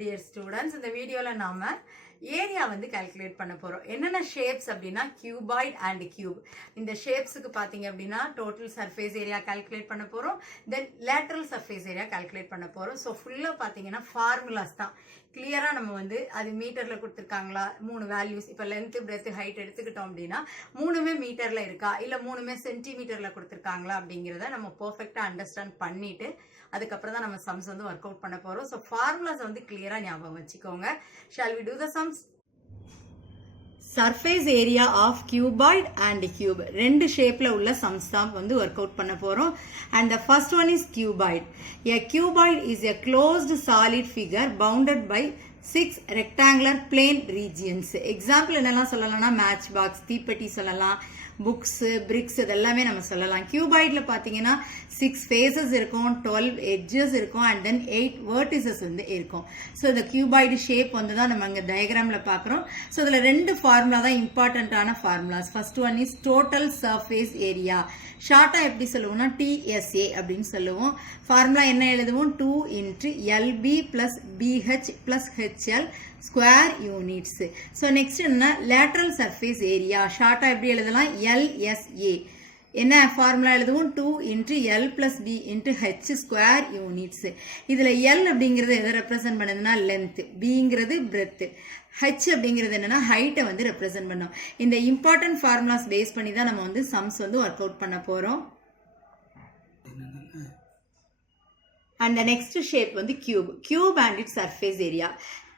Dear students, இந்த வீடியோல நாம ஏரியா வந்து கால்குலேட் பண்ண போறோம். என்னென்ன ஷேப்ஸ் அப்படின்னா கியூபாய்ட் அண்ட் கியூப். இந்த ஷேப்ஸுக்கு பாத்தீங்க அப்படின்னா டோட்டல் சர்ஃபேஸ் ஏரியா கால்குலேட் பண்ண போறோம். தென் லேட்டரல் சர்ஃபேஸ் ஏரியா கால்குலேட் பண்ண போறோம். ஸோ ஃபுல்லா பாத்தீங்கன்னா ஃபார்முலாஸ் தான். கிளியரா நம்ம வந்து அது மீட்டர்ல கொடுத்துருக்காங்களா, 3 வேல்யூஸ் இப்போ லென்த் பிரெத் ஹைட் எடுத்துக்கிட்டோம் அப்படின்னா மூணுமே மீட்டர்ல இருக்கா இல்ல மூணுமே சென்டிமீட்டர்ல கொடுத்துருக்காங்களா அப்படிங்கிறத நம்ம பெர்ஃபெக்டா அண்டர்ஸ்டாண்ட் பண்ணிட்டு அதுக்கப்புறம் தான் நம்ம சம்ஸ் வந்து ஒர்க் அவுட் பண்ண போறோம். ஸோ ஃபார்முலாஸ் வந்து கிளியரா ஞாபகம் வச்சுக்கோங்க. Shall we do the sums? Surface area of cuboid and cube ரெண்டு ஷேப்ல உள்ள சம்ஸ் தான் வந்து ஒர்க் அவுட் பண்ண போறோம். And the first one is cuboid. A cuboid is a closed solid figure bounded by 6 rectangular plane regions. Example என்னெல்லாம் சொல்லலாம்னா match box, தீப்பெட்டி சொல்லலாம், புக்ஸ், பிரிக்ஸ் இதெல்லாமே நம்ம சொல்லலாம். கியூபாய்ட்ல பாத்தீங்கன்னா 6 ஃபேஸஸ் இருக்கும், 12 எட்ஜஸ் இருக்கும், அண்ட் தென் 8 வெர்டிசஸ் வந்து இருக்கும். ஸோ இந்த கியூபாய்டு ஷேப் வந்து தான் நம்ம இங்கே டயக்ராம்ல பார்க்குறோம். ஸோ இதில் ரெண்டு ஃபார்முலா தான் இம்பார்ட்டண்ட்டான formulas. First one is total surface area. ஷார்ட்டா எப்படி சொல்லுவோம்னா TSA அப்படின்னு சொல்லுவோம். ஃபார்முலா என்ன எழுதுவோம்? 2 into LB plus BH plus HL square units. So next என்ன? Lateral surface area. ஷார்ட்டா எப்படி எழுதலாம்? LSA. என்ன ஃபார்முலா எழுதுவோம்? 2 into L plus B into H square units. இதுல L அப்படிங்கிறது எதை ரெப்ரசென்ட் பண்ணுதுன்னா லென்த், Bங்கிறது பிரெத், H அப்படிங்கிறது என்னன்னா ஹைட்டை வந்து ரெப்ரசென்ட் பண்ணும். இந்த இம்பார்ட்டன்ட் ஃபார்முலாஸ் பேஸ் பண்ணி தான் நம்ம வந்து சம்ஸ் வந்து ஒர்க் அவுட் பண்ண போறோம். அண்ட் த நெக்ஸ்ட் ஷேப் வந்து cube. Cube and its surface area.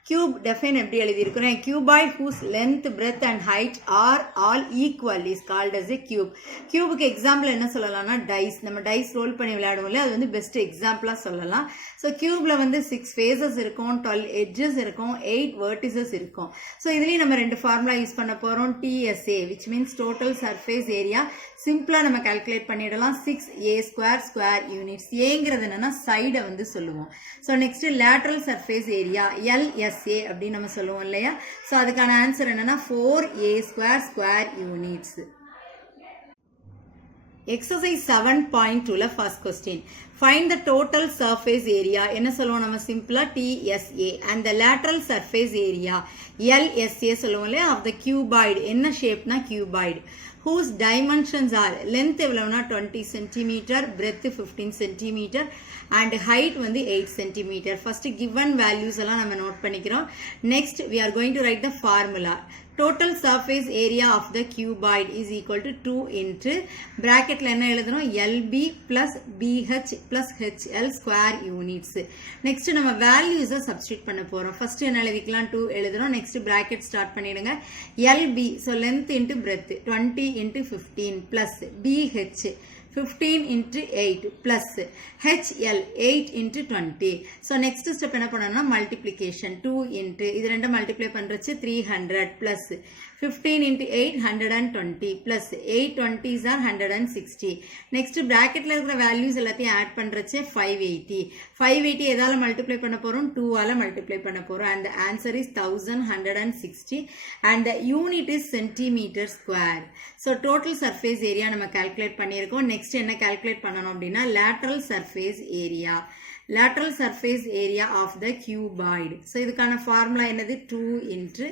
Cube define எப்படி எழுதியிருக்கிறோம்? Cuboid whose length, breadth and height are all equal is called as a cube. கியூபுக்கு எக்ஸாம்பிள் என்ன சொல்லலாம்னா டைஸ். நம்ம டைஸ் ரோல் பண்ணி விளையாடுவோம் இல்லையா, அது வந்து பெஸ்ட் எக்ஸாம்பிளா சொல்லலாம். ஸோ கியூப்ல வந்து 6 ஃபேஸஸ் இருக்கும், 12 எட்ஜஸ் இருக்கும், 8 வெர்டிசஸ் இருக்கும். ஸோ இதுலயும் நம்ம ரெண்டு ஃபார்முலா யூஸ் பண்ண போறோம். TSA which means total surface area. சிம்பிளா நம்ம கால்குலேட் பண்ணிடலாம். 6A square square units. ஏங்கிறது என்னன்னா சைடை வந்து சொல்லுவோம். So next lateral surface area LSA அப்படின்னு நம்ம சொல்லுவோம் இல்லையா. ஸோ அதுக்கான ஆன்சர் என்னன்னா 4A square square units. Exercise 7.2ல first question. Find the total surface area. என்ன சொல்லுவோம் நம்ம சிம்பிளா? TSA. and the lateral surface area LSA சொல்லுவோம் இல்லையா of the cuboid. என்ன ஷேப்னா cuboid whose dimensions are length எவ்வளவுனா 20 cm, breadth 15 cm and height வந்து 8 cm. first given values எல்லாம் நம்ம நோட் பண்ணிக்கிறோம். next we are going to write the formula. Total surface area of the cuboid is equal to 2 into bracketல என்ன எழுதணும்? LB plus BH plus HL square units. next நம்ம values substitute பண்ண போறோம். first என்ன எழுதிக்கலாம்? 2 எழுதுறோம். next bracket start பண்ணிடுங்க. LB so length into breadth 20 into 15 plus BH 15 into 8 plus HL 8 into 20. So next step என்ன பண்ணணும்னா multiplication 2 into இது ரெண்டு multiply பண்றச்சு 300 plus 15 into 8 120 plus 8 20s are 160. next bracketல இருக்கிற values எல்லாத்தையும் ஆட் பண்றச்சு 580. 580 எதால மல்டிப்ளை பண்ண போறோம்? 2 ஆல மல்டிப்ளை பண்ண போறோம். and the answer is 1160 and the unit is centimeter square. so total surface area நம்ம கால்குலேட் பண்ணியிருக்கோம். next என்ன கால்குலேட் பண்ணணும் அப்படின்னா lateral surface area. lateral surface area of the cuboid. so இதுக்கான ஃபார்முலா என்னது? 2 into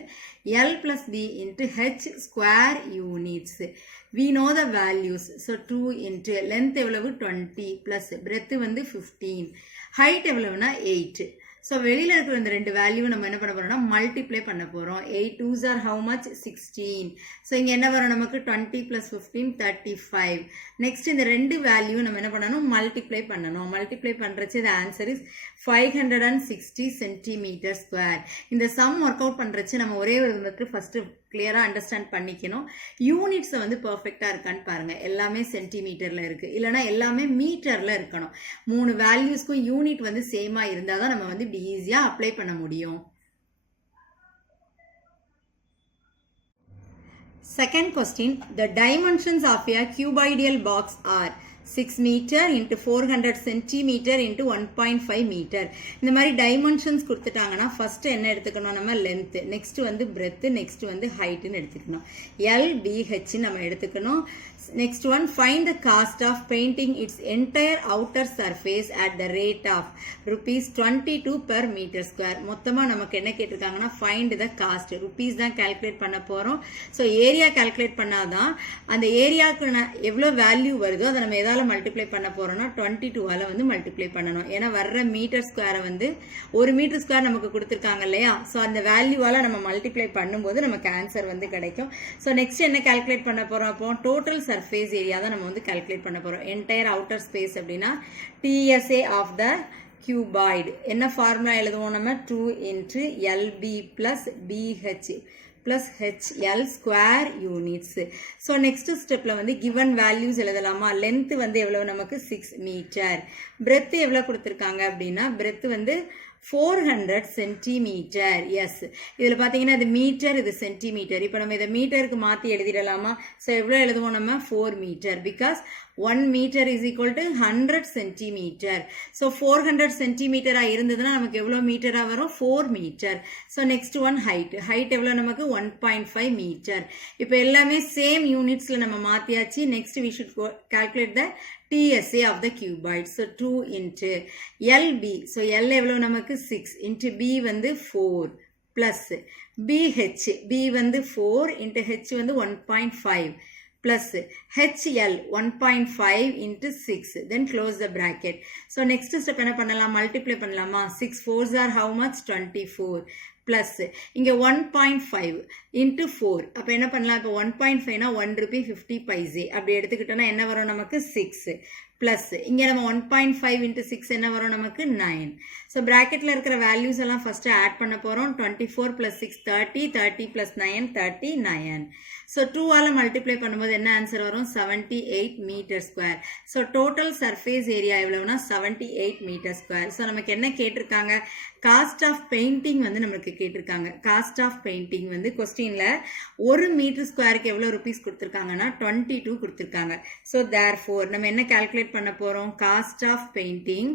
L plus B into H square units. we know the values. so 2 into length எவ்வளவு? 20 plus breadth வந்து 15, height எவ்வளவுனா 8. So வெளியில இருக்கிற இந்த ரெண்டு வேல்யூ நம்ம என்ன பண்ண போறோம்னா மல்டிப்ளை பண்ண போறோம். 8 2s are how much? 16. So இங்க என்ன வரும் நமக்கு? 20 plus 15 35. நெக்ஸ்ட் இந்த ரெண்டு வேல்யூ நம்ம என்ன பண்ணணும்? மல்டிப்ளை பண்ணணும். மல்டிப்ளை பண்றச்சு the answer is 560 centimeter square. இந்த சம் ஒர்க் அவுட் பண்றச்சு நம்ம ஒரே ஒரு விதத்துக்கு ஃபர்ஸ்ட் கிளியரா அண்டர்ஸ்டாண்ட் பண்ணிக்கணும். யூனிட்ஸ் வந்து பெர்ஃபெக்டா இருக்கான்னு பாருங்க. எல்லாமே சென்டிமீட்டர்ல இருக்கு, இல்லைன்னா எல்லாமே மீட்டர்ல இருக்கணும். 3 வேல்யூஸ்க்கும் யூனிட் வந்து சேமா இருந்தாதான் நம்ம வந்து இப்படி ஈஸியா அப்ளை பண்ண முடியும். Second question. The dimensions of a cuboidal box are 6 metre into 400 centimetre into 1.5 metre. இந்த மாதிரி டைமென்ஷன்ஸ் கொடுத்துட்டாங்கன்னா ஃபர்ஸ்ட் என்ன எடுத்துக்கணும் நம்ம லென்த், நெக்ஸ்ட் வந்து பிரெத், நெக்ஸ்ட் வந்து ஹைட்னு எடுத்துக்கணும். LBH நம்ம எடுத்துக்கணும். Next one find the cost of painting its entire outer surface at the rate of ₹22 per metre square. மொத்தமாக நமக்கு என்ன கேட்டிருக்காங்கன்னா ஃபைண்ட் த காஸ்ட், ருபீஸ் தான் கால்குலேட் பண்ண போகிறோம். ஸோ ஏரியா கால்குலேட் பண்ணாதான் அந்த ஏரியாவுக்கு எவ்வளோ வேல்யூ வருதோ அதை நம்ம எதால மல்டிப்ளை பண்ண போறோம்னா 22ஆல வந்து மல்டிப்ளை பண்ணணும். ஏன்னா வர்ற மீட்டர் ஸ்கொயரை வந்து 1 மீட்டர் ஸ்கொயர் நமக்கு கொடுத்துருக்காங்க இல்லையா, ஸோ அந்த வேல்யூவால நம்ம மல்டிப்ளை பண்ணும்போது நமக்கு ஆன்சர் வந்து கிடைக்கும். ஸோ நெக்ஸ்ட் என்ன கால்குலேட் பண்ண போறோம், அப்போ டோட்டல் சர்ஃபேஸ் ஏரியா தான் நம்ம வந்து கால்குலேட் பண்ண போறோம். என்டையர் அவுட்டர் ஸ்பேஸ் அப்படின்னா TSA ஆஃப் த cuboid. என்ன ஃபார்முலா எழுதுவோம் நம்ம, 2 into LB plus BH plus HL square units. So next stepல வந்து given values எழுதலாமா. length வந்து எவ்வளவு நமக்கு 6 மீட்டர், breadth எவ்வளவு கொடுத்திருக்காங்க அப்படின்னா breadth வந்து 400 சென்டிமீட்டர். எஸ், இதில் பார்த்தீங்கன்னா இது மீட்டர், இது சென்டிமீட்டர். இப்போ நம்ம இதை மீட்டருக்கு மாற்றி எழுதிடலாமா. ஸோ எவ்வளோ எழுதுவோம் நம்ம, 4 metre, because 1 metre is equal to 100 centimetre. So 400 சென்டிமீட்டராக இருந்ததுன்னா நமக்கு எவ்வளோ மீட்டராக வரும், 4 metre. So next one height, height எவ்வளோ நமக்கு 1.5 மீட்டர். இப்போ எல்லாமே சேம் யூனிட்ஸில் நம்ம மாற்றியாச்சு. Next we should calculate the TSA of the cuboid. So 2 into LB. So L எவ்வளவு நமக்கு 6 into B வந்து 4 plus BH. B வந்து 4 into H வந்து 1.5 plus HL 1.5 into 6. Then close the bracket. So next step என்ன பண்ணலாம், multiply பண்ணலாமா. 6 4s are how much, 24. plus இங்க 1.5 into 4. அப்ப என்ன பண்ணலாம், இப்ப 1.5 னா 1 rupee 50 paise அப்படி எடுத்துக்கிட்டோம்னா என்ன வரும் நமக்கு 6 plus இங்க நம்ம 1.5 into 6 என்ன வரும் நமக்கு 9. so bracketல இருக்கிற values எல்லாம் first add பண்ண போறோம். 24 plus 6 30, 30 plus 9 39. so 2 ஆல multiply பண்ணும்போது என்ன ஆன்சர் வரும், 78 meter square. so total surface area எவ்வளவுனா 78 meter square. so நமக்கு என்ன கேட்டிருக்காங்க, காஸ்ட் ஆஃப் பெயிண்டிங் வந்து நமக்கு கேட்டிருக்காங்க. காஸ்ட் ஆஃப் பெயிண்டிங் வந்து கொஸ்டின்ல 1 மீட்டர் ஸ்கொயருக்கு எவ்வளவு ருபீஸ் கொடுத்திருக்காங்கன்னா 22 கொடுத்திருக்காங்க. ஸோ தேர்ஃபோர் நம்ம என்ன கால்குலேட் பண்ண போறோம், காஸ்ட் ஆஃப் பெயிண்டிங்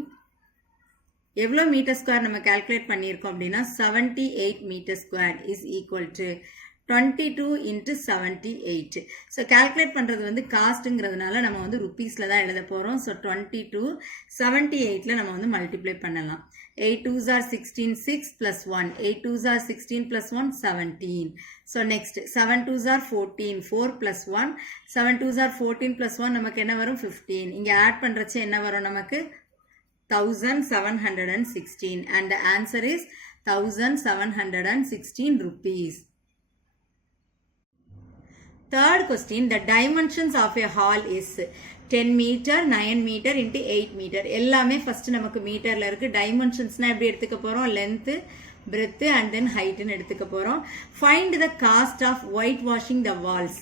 எவ்வளோ மீட்டர் ஸ்கொயர் நம்ம கால்குலேட் பண்ணியிருக்கோம் அப்படின்னா 78 metre square is equal to 22 into 78. So calculate பண்ணுறது வந்து காஸ்ட்டுங்கிறதுனால நம்ம வந்து ருப்பீஸில் தான் எழுத போகிறோம். ஸோ 22 78ல் நம்ம வந்து மல்டிப்ளை பண்ணலாம். 8 2s are 16, 6 plus 1. 8 2s are 16 plus 1, 17. So next 7 2s are 14, 4 plus 1. 7 2s are 14 plus 1 நமக்கு என்ன வரும் 15. இங்கே ஆட் பண்ணுறச்சு என்ன வரும் நமக்கு 1716 and the answer is 1716 rupees. Third question, the dimensions of a hall is 10 meter, 9 meter into 8 meter. எல்லாமே first நமக்கு மீட்டர்ல இருக்கு. டைமென்ஷன்ஸ்னா எப்படி எடுத்துக்க போறோம், length, breadth and then height ன்னு எடுத்துக்க போறோம். find the cost of white washing the walls.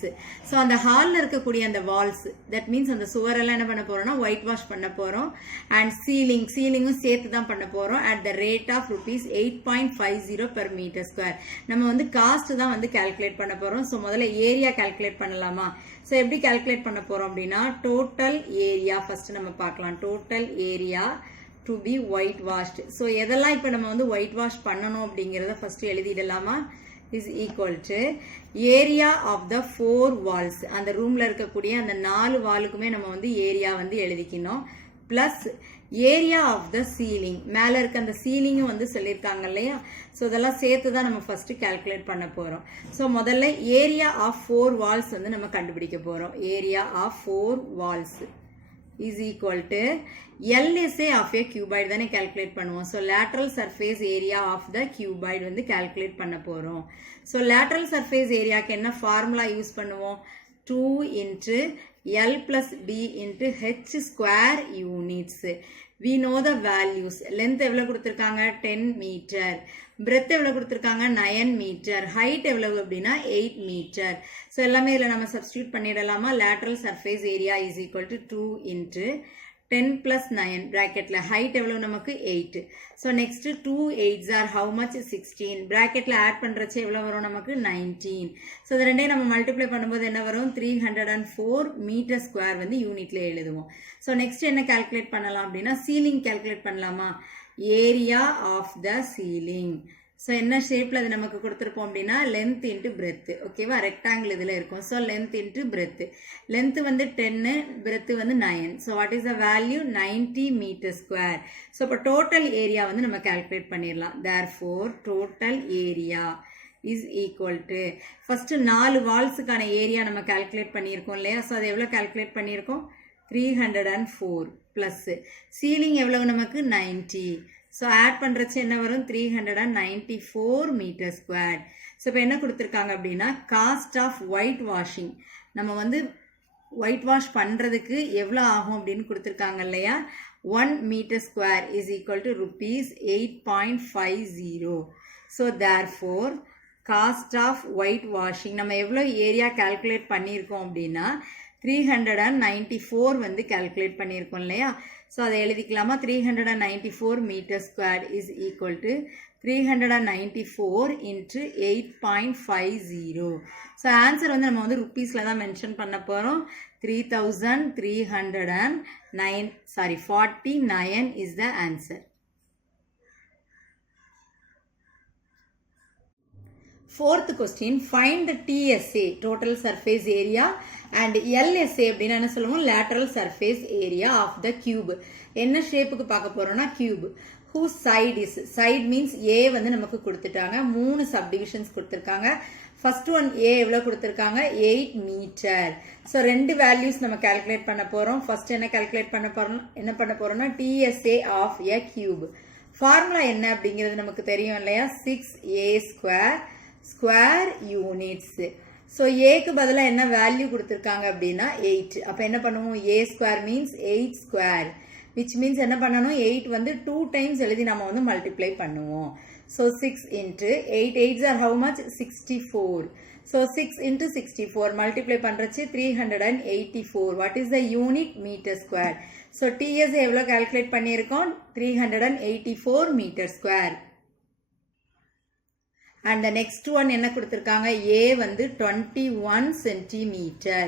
so அந்த ஹால்ல இருக்கக்கூடிய அந்த walls, that means அந்த சுவரெல்லாம் என்ன பண்ண போறோம்னா white wash பண்ண போறோம். and சீலிங்கும் சேர்த்து தான் பண்ண போறோம் at the rate of rupees 8.50 per meter square. நம்ம வந்து காஸ்ட் தான் வந்து கால்குலேட் பண்ண போறோம். ஸோ முதல்ல ஏரியா கால்குலேட் பண்ணலாமா. ஸோ எப்படி கால்குலேட் பண்ண போறோம் அப்படின்னா டோட்டல் ஏரியா ஃபர்ஸ்ட் நம்ம பார்க்கலாம். Total area to be white washed. so எதெல்லாம் இப்போ நம்ம வந்து white wash பண்ணணும் அப்படிங்கிறத first எழுதிடலாமா. is equal to area of the 4 walls. அந்த ரூம்ல இருக்கக்கூடிய அந்த 4 வாலுக்குமே நம்ம வந்து ஏரியா வந்து எழுதிக்கணும். Plus area of the ceiling, மேலே இருக்க அந்த சீலிங்கும் வந்து சொல்லியிருக்காங்க இல்லையா. ஸோ இதெல்லாம் சேர்த்து தான் நம்ம ஃபர்ஸ்ட் கால்குலேட் பண்ண போகிறோம். ஸோ முதல்ல ஏரியா ஆஃப் 4 வால்ஸ் வந்து நம்ம கண்டுபிடிக்க போகிறோம். Area of 4 walls is equal to LSA of a cuboid தானே calculate பண்ணுவோம். so lateral surface area of the cuboid வந்து calculate பண்ண போறோம். so lateral surface areaக்கு என்ன formula யூஸ் பண்ணுவோம், 2 into L plus B into H square units. we know the values. length எவ்வளவு கொடுத்திருக்காங்க 10 meter, breadth எவ்வளவு கொடுத்திருக்காங்க 9 meter, height எவ்வளவு அப்படின்னா 8 meter. so எல்லாமே இதில் நம்ம substitute பண்ணிடலாமா. lateral surface area is equal to 2 into 10 plus 9 bracketல height எவ்வளவு நமக்கு 8. So next 2 8s are how much 16. bracketல add பண்றச்சே எவ்வளவு வரும் நமக்கு 19. So இது ரெண்டையும் நம்ம multiply பண்ணும்போது என்ன வரும் 304 meter square வந்து யூனிட்ல எழுதுவோம். So next என்ன calculate பண்ணலாம் அப்படின்னா ceiling calculate பண்ணலாமா? area of the ceiling. So என்ன ஷேப்ல அது நமக்கு கொடுத்திருப்போம் அப்படின்னா length into breadth. ஓகேவா? ரெக்டாங்கிள் இதுல இருக்கும். So length into breadth. Length வந்து 10, breadth வந்து 9. So what is the value? 90 meter square. So இப்போ total area வந்து நம்ம calculate பண்ணிரலாம். Therefore total area is equal to first 4 வால்ஸுக்கான area நம்ம calculate பண்ணியிருக்கோம் இல்லையா? So அது எவ்வளவு calculate பண்ணியிருக்கோம்? 304 plus ceiling எவ்வளவு நமக்கு 90. So add பண்றச்சு என்ன வரும் 394 meter square. So இப்போ என்ன கொடுத்திருக்காங்க அப்படின்னா cost of white washing நம்ம வந்து white wash பண்றதுக்கு எவ்வளவு ஆகும் அப்படின்னு கொடுத்திருக்காங்க இல்லையா? 1 meter square is equal to rupees 8.50. So therefore cost of white washing நம்ம எவ்வளவு ஏரியா calculate பண்ணியிருக்கோம் அப்படின்னா 394 வந்து calculate பண்ணியிருக்கோம் இல்லையா? So அதை எழுதிக்கலாமா? 394 meter square is equal to 394 into 8.50. So answer வந்து நம்ம வந்து rupeesல தான் mention பண்ண போறோம். 49 is the answer. Fourth question, find the TSA total surface area and LSA அப்படினா என்ன சொல்லுவோம் lateral surface area of the cube. என்ன ஷேப்புக்கு பார்க்க போறோம்னா cube. Whose side is? Side means A வந்து நமக்கு கொடுத்துட்டாங்க. 3 subdivisions கொடுத்திருக்காங்க. First one A எவ்வளவு கொடுத்திருக்காங்க 8 meter. So ரெண்டு values நம்ம calculate பண்ண போறோம். First என்ன calculate பண்ண போறோம்னா TSA of a cube. Formula என்ன அப்படிங்கிறது நமக்கு தெரியும் இல்லையா? 6A square units. So Aக்கு பதிலா என்ன வேல்யூ கொடுத்திருக்காங்க அப்படின்னா 8. அப்ப என்ன பண்ணுவோம் A square means 8 square, which means என்ன பண்ணணும் 8 வந்து 2 times எழுதி நாம வந்து multiply பண்ணுவோம். So 6 into 8 8s are how much 64. So 6 into 64 multiply பண்றச்சு 384. What is the unit? Meter square. So TS எவ்வளவு calculate பண்ணியிருக்கோம் 384 meter square. And the next one என்ன கொடுத்திருக்காங்க A வந்து 21 centimeter.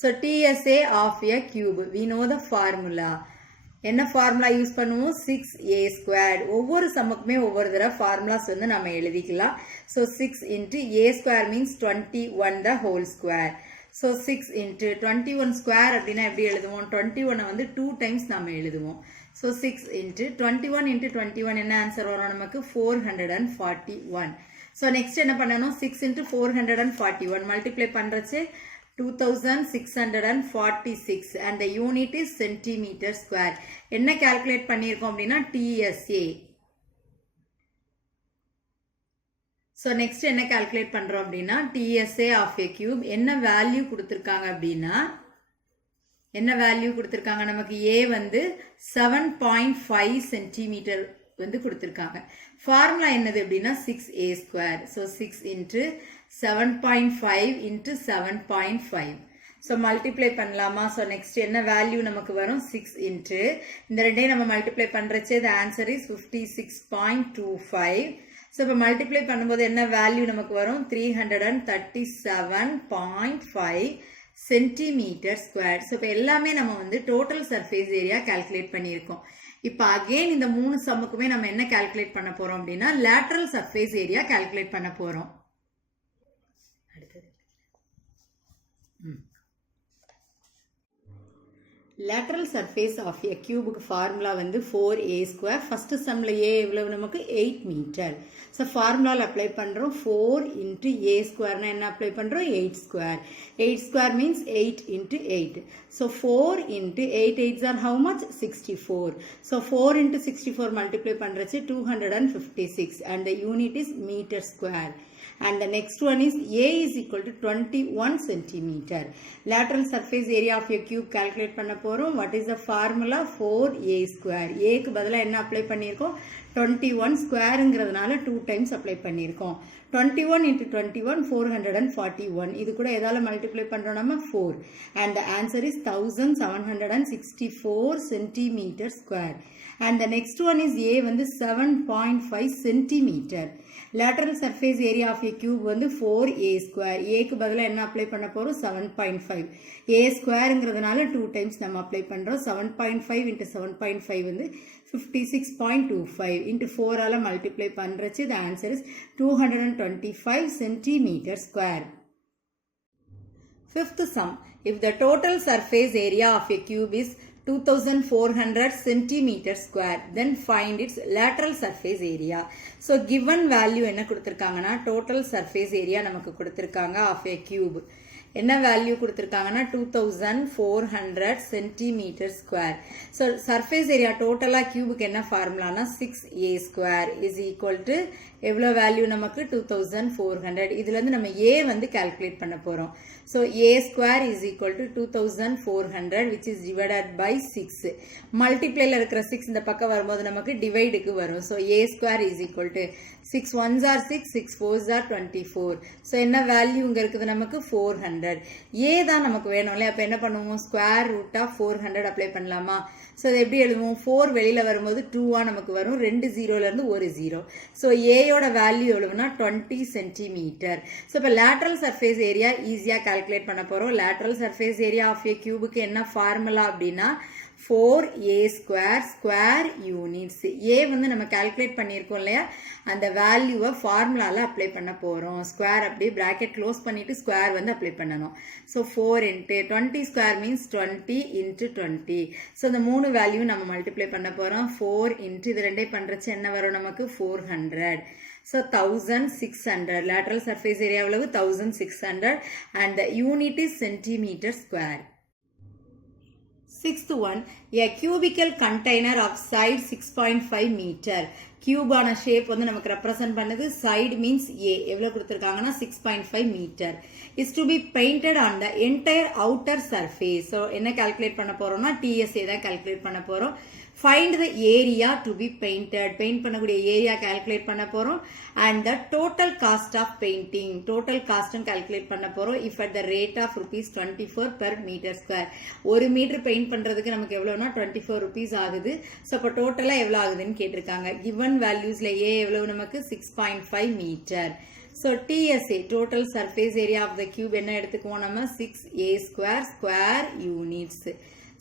So TSA of a cube. We know the formula. என்ன formula use பண்ணுவோம் 6A squared. ஒவ்வொரு சமக்குமே ஒவ்வொரு தடவை formulas வந்து நம்ம எழுதிக்கலாம். So 6 into A square means 21 the whole square. So 6 into 21 square அப்படினா எப்படி எழுதுவோம் 21 வந்து 2 times நாம எழுதுவோம். So 6 into 21 into 21 என்ன ஆன்சர் வரும் நமக்கு 441. So next என்ன பண்ணனும் 6 into 441 multiply பண்றச்சு 2646 and the unit is centimeter square. என்ன calculate பண்ணியிருக்கோம் அப்படின்னா TSA. So next என்ன calculate பண்றோம் அப்படின்னா TSA of a cube. என்ன value கொடுத்திருக்காங்க அப்படின்னா என்ன value கொடுத்திருக்காங்க நமக்கு A வந்து 7.5 centimeter வந்து கொடுத்திருக்காங்க. ஃபார்முலா என்னது அப்படின்னா 6A square. So 6 into 7.5 into 7.5. So multiply பண்ணலாமா? So next என்ன வேல்யூ நமக்கு வரும் 6 into இந்த ரெண்டையும் நம்ம multiply பண்றச்சே the answer is 56.25. So இப்போ multiply பண்ணும்போது என்ன வேல்யூ நமக்கு வரும் 337.5 centimeter square. So இப்போ எல்லாமே நம்ம வந்து total surface area calculate பண்ணியிருக்கோம். இப்போ again இந்த மூணு சம்முக்குமே நம்ம என்ன calculate பண்ண போறோம் அப்படின்னா lateral surface area calculate பண்ண போறோம். lateral surface of a cube formula வந்து 4A square. first sumல A எவ்வளவு நமக்கு 8 meter. So formula apply பண்றோம் 4 into A square னா என்ன apply பண்றோம் 8 square. 8 square means 8 into 8. So 4 into 8 8s are how much 64. So 4 into 64 multiply பண்றச்சு 256 and the unit is meter square. And the next one is A is equal to 21 centimeter. Lateral surface area of a cube calculate பண்ண போறோம். What is the formula? 4A square. A க்கு பதிலா என்ன apply பண்ணியிருக்கோம் 21 ஸ்கொயருங்கிறதுனால 2 times apply பண்ணியிருக்கோம். 21 into 21 441. இது கூட எதால மல்டிப்ளை பண்ணுறோம் நம்ம 4. And the answer is 1764 centimeter square. And the next one is A வந்து 7.5 centimeter. Lateral surface area of a cube வந்து 4a square. Aக்கு பதிலா என்ன அப்ளை பண்ண போறோம் 7.5. A squareங்கிறதுனால 2 டைம்ஸ் நம்ம அப்ளை பண்றோம். 7.5 into 7.5 வந்து 56.25 into 4 ஆல மல்டிப்ளை பண்றச்சு the answer is 225 centimeter square. Fifth sum. If the total surface area of a cube is 2400 centimeter square, then find its lateral surface area. So given value என்ன கொடுத்திருக்காங்கன்னா total surface area நமக்கு கொடுத்திருக்காங்க of a cube. என்ன value கொடுத்திருக்காங்கன்னா 2400 centimeter square. So surface area டோட்டலா கியூபுக்கு என்ன ஃபார்முலானா 6a square is equal to எவ்வளோ வேல்யூ நமக்கு 2400. இதுல இருந்து நம்ம a வந்து கால்குலேட் பண்ண போறோம். So a square is equal to 2400 which is divided by 6. மல்டிப்ளைல இருக்கிற 6 இந்த பக்கம் வரும்போது நமக்கு டிவைடுக்கு வரும். So a square is equal to 6 1s are 6, 6 4s are 24. So என்ன வேல்யூ இங்க இருக்குது நமக்கு 400. a தான் நமக்கு வேணும்ல. அப்ப என்ன பண்ணுவோம் ஸ்கொயர் ரூட் ஆஃப் 400 அப்ளை பண்ணலாமா? So இது எப்படி எழுதுவோம் 4 வெளியில வரும்போது 2 நமக்கு வரும். 2 0ல இருந்து ஒரு 0. So a யோட வேல்யூ எவ்வளவுனா 20 சென்டிமீட்டர். So இப்ப lateral surface area ஈஸியா கால்குலேட் பண்ண போறோம். lateral surface area of a cubeக்கு என்ன ஃபார்முலா அப்படின்னா 4a square square units. a வந்து நம்ம கால்குலேட் பண்ணியிருக்கோம் இல்லையா அந்த வேல்யூவை ஃபார்முலால அப்ளை பண்ண போறோம். ஸ்கொயர் அப்படியே பிராக்கெட் க்ளோஸ் பண்ணிட்டு ஸ்கொயர் வந்து அப்ளை பண்ணணும். So 4 into 20 square means 20 into 20. So இந்த மூணு வேல்யூ நம்ம மல்டிப்ளை பண்ண போறோம். 4 into இது ரெண்டே பண்றச்சு என்ன வரும் நமக்கு 400. So 1600. Lateral surface area எவ்வளவு 1600 and the unit is centimeter square. Sixth one, a cubical container of side 6.5 meter. கியூபான ஷேப் வந்து நமக்கு ரெப்ரசன்ட் பண்ணுது. சைடு மீன்ஸ் a எவ்வளவு கொடுத்திருக்காங்கன்னா 6.5 metre is to be painted on the entire outer surface. So என்ன calculate பண்ண போறோம்னா TSA தான் கால்குலேட் பண்ண போறோம். Find the area to be painted. Paint பண்ணக்கூடிய ஏரியா கால்குலேட் பண்ண போறோம். And the total cost of painting total காஸ்டும் கால்குலேட் பண்ண போறோம். If at the rate of ₹24 per meter square. ஒரு மீட்டர் பெயிண்ட் பண்றதுக்கு நமக்கு எவ்வளவுனா ₹24 ஆகுது. ஸோ அப்போ டோட்டலா எவ்வளவு ஆகுதுன்னு கேட்டிருக்காங்க. கிவன் வேல்யூஸ்ல ஏ எவ்வளவு நமக்கு 6.5 metre. So TSA total surface area of the cube என்ன எடுத்துக்குவோம் நம்ம 6a square square units.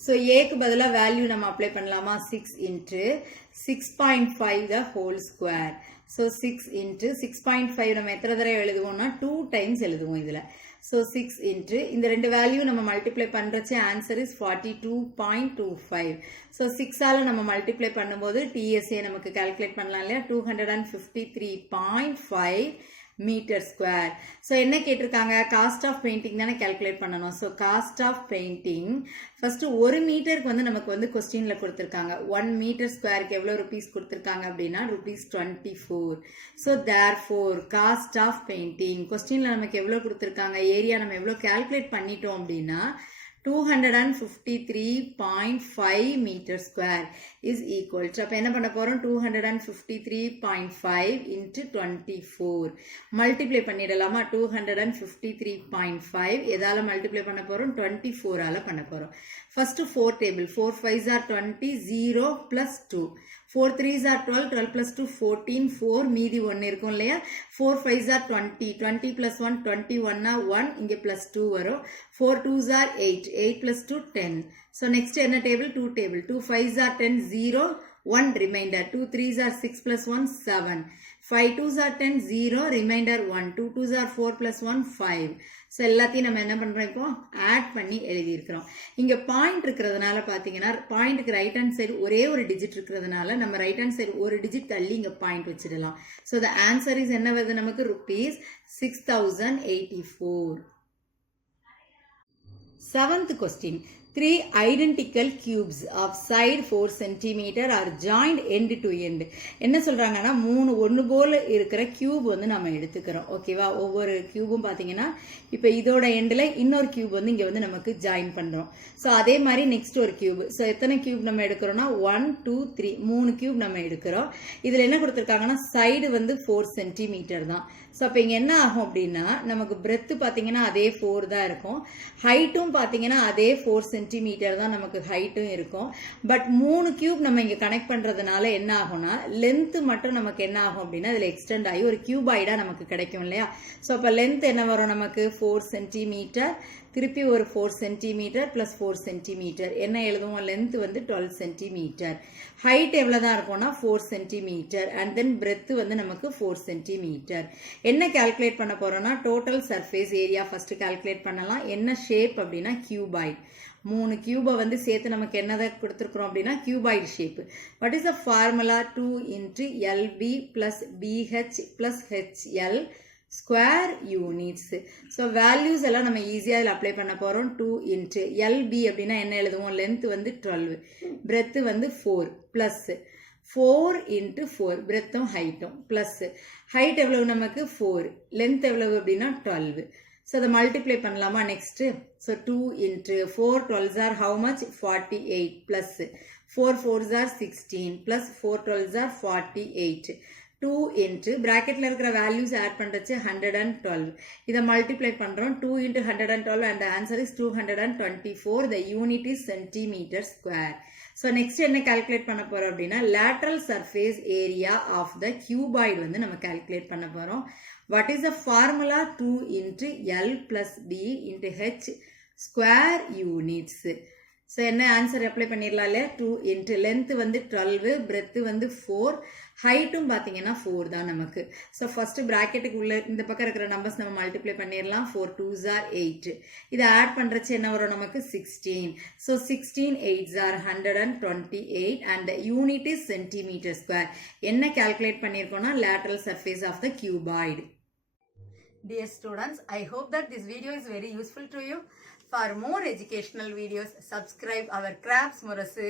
So ஏக்கு பதிலா வேல்யூ நம்ம அப்ளை பண்ணலாமா 6 into 6.5 the whole square. So 6 into 6.5 நம்ம எத்தனை தடவை எழுதுவோம்னா 2 times எழுதுவோம் இதுல. So 6 into இந்த ரெண்டு வேல்யூ நம்ம மல்டிப்ளை பண்றச்சு ஆன்சர் இஸ் 42.25. So 6 ஆல நம்ம மல்டிப்ளை பண்ணும்போது TSA நமக்கு கால்குலேட் பண்ணலாம் இல்லையா 253.5 மீட்டர் ஸ்கொயர். ஸோ என்ன கேட்டிருக்காங்க காஸ்ட் ஆஃப் பெயிண்டிங் தானே கால்குலேட் பண்ணணும். So cost of painting first ஒரு மீட்டருக்கு வந்து நமக்கு வந்து கொஸ்டின்ல கொடுத்துருக்காங்க 1 மீட்டர் ஸ்கொயருக்கு எவ்வளோ ருபீஸ் கொடுத்துருக்காங்க அப்படின்னா ₹24. So therefore cost of painting கொஸ்டின்ல நமக்கு எவ்வளோ கொடுத்துருக்காங்க ஏரியா நம்ம எவ்வளோ கால்குலேட் பண்ணிட்டோம் அப்படின்னா 253.5 meter square is equal to அப்ப என்ன பண்ண போறோம் 253.5 into 24 மல்டிப்ளை பண்ணிடலாமா 253.5 எதால மல்டிப்ளை பண்ண போறோம் 24 ஆல பண்ண போறோம். First 4 table 4 5s are 20 0 plus 2 4 3s are 12 12 plus 2 14 4 மீதி 1 இருக்கும் இல்லையா 4 5s are 20 20 plus 1 21 1 இங்க plus 2 வரும் 4 2s are 8 8 plus 2 10. So next என்ன table 2 table 2 5s are 10 0 1 remainder 2 3s are 6 plus 1 7 5 2s are 10 0 remainder 1 2 2s are 4 plus 1 5. So எல்லாத்தையும் நம்ம என்ன பண்ணுறோம் இப்போ ஆட் பண்ணி எழுதியிருக்கிறோம். இங்கே பாயிண்ட் இருக்கிறதுனால பார்த்தீங்கன்னா பாயிண்ட்டுக்கு ரைட் ஹேண்ட் சைடு ஒரே ஒரு டிஜிட் இருக்கிறதுனால நம்ம ரைட் ஹேண்ட் சைடு ஒரு டிஜிட் தள்ளி இங்கே பாயிண்ட் வச்சிடலாம். ஸோ த ஆன்சர் இஸ் என்ன வருது நமக்கு ₹6084. Seventh question. 3 identical cubes of side 4 cm are joined end to end. என்ன சொல்றாங்கன்னா ஒன்று போல இருக்கிற கியூப் வந்து நம்ம எடுத்துக்கிறோம். ஓகேவா? ஒவ்வொரு கியூபும் பார்த்தீங்கன்னா இப்போ இதோட எண்டில் இன்னொரு கியூப் வந்து இங்கே வந்து நமக்கு ஜாயின் பண்ணுறோம். ஸோ அதே மாதிரி நெக்ஸ்ட் ஒரு கியூப். ஸோ எத்தனை கியூப் நம்ம எடுக்கிறோம்னா 1 2 3 3 கியூப் நம்ம எடுக்கிறோம். இதில் என்ன கொடுத்துருக்காங்கன்னா சைடு வந்து 4 சென்டிமீட்டர் தான். ஸோ அப்போ இங்கே என்ன ஆகும் அப்படின்னா நமக்கு பிரெத்து பார்த்தீங்கன்னா அதே 4 தான் இருக்கும். ஹைட்டும் பார்த்தீங்கன்னா அதே 4 சென்டிமீட்டர் தான் நமக்கு ஹைட்டும் இருக்கும். பட் 3 கியூப் நம்ம இங்கே கனெக்ட் பண்ணுறதுனால என்ன ஆகும்னா லென்த்து மட்டும் நமக்கு என்ன ஆகும் அப்படின்னா இதில் எக்ஸ்டெண்ட் ஆகி ஒரு கியூபாய்டாக நமக்கு கிடைக்கும் இல்லையா? ஸோ அப்போ லென்த் என்ன வரும் நமக்கு 4 சென்டிமீட்டர், திருப்பி ஒரு 4 சென்டிமீட்டர் ப்ளஸ் 4 சென்டிமீட்டர். என்ன எழுதுவோம்? லென்த் வந்து 12 சென்டிமீட்டர். ஹைட் எவ்வளோ தான் இருக்கும்னா 4 சென்டிமீட்டர் அண்ட் தென் பிரெத்து வந்து நமக்கு 4 சென்டிமீட்டர். என்ன கால்குலேட் பண்ண போறோம்னா total surface area first calculate பண்ணலாம். என்ன ஷேப் அப்படின்னா கியூபாய்ட். 3 கியூபை வந்து சேர்த்து நமக்கு என்னதை கொடுத்துருக்குறோம் அப்படின்னா cuboid shape. What is the formula? 2 × LB + BH + HL square units. So values எல்லாம் நம்ம ஈஸியாக இதில் அப்ளை பண்ண போகிறோம். 2 × LB அப்படின்னா என்ன எழுதுவோம்? லென்த் வந்து 12, பிரெத்து வந்து 4 ப்ளஸ் 4 × 4 பிரெத்தும் ஹைட்டும் ப்ளஸ் ஹைட் எவ்வளவு நமக்கு 4, லென்த் எவ்வளவு அப்படின்னா 12. ஸோ அதை மல்டிப்ளை பண்ணலாமா next? So 2 × 4 12s are how much? 48 plus 4 4s are 16 plus 4 12s are 48. 2 × பிராக்கெட்டில் இருக்கிற வேல்யூஸ் ஆட் பண்ணுறச்சு 112. இதை மல்டிப்ளை பண்ணுறோம். 2 × 112 and the answer is 224. The unit is centimeter square. So next என்ன கால்குலேட் பண்ண போகிறோம் அப்படின்னா lateral surface area of the cuboid வந்து நம்ம calculate பண்ண போகிறோம். What is the formula? 2 × L + B × H square units. So என்ன ஆன்சர் அப்ளை பண்ணிடலாம் இல்லையா? 2 × லென்த் வந்து 12, பிரெத்து வந்து 4, ஹைட்டும் பார்த்தீங்கன்னா 4 தான் நமக்கு. ஸோ ஃபர்ஸ்ட் ப்ராக்கெட்டுக்கு உள்ள இந்த பக்கம் இருக்கிற நம்பர்ஸ் நம்ம மல்டிப்ளை பண்ணிடலாம். 4 2s are 8. இதை ஆட் பண்ணுறச்சு என்ன வரும் நமக்கு? 16. So 16 8s are 128 and the unit is centimeter square. என்ன calculate பண்ணியிருக்கோம்னா lateral surface of the cuboid. Dear students, I hope that this video is very useful to you. For more educational videos, subscribe our Crafts Murasu.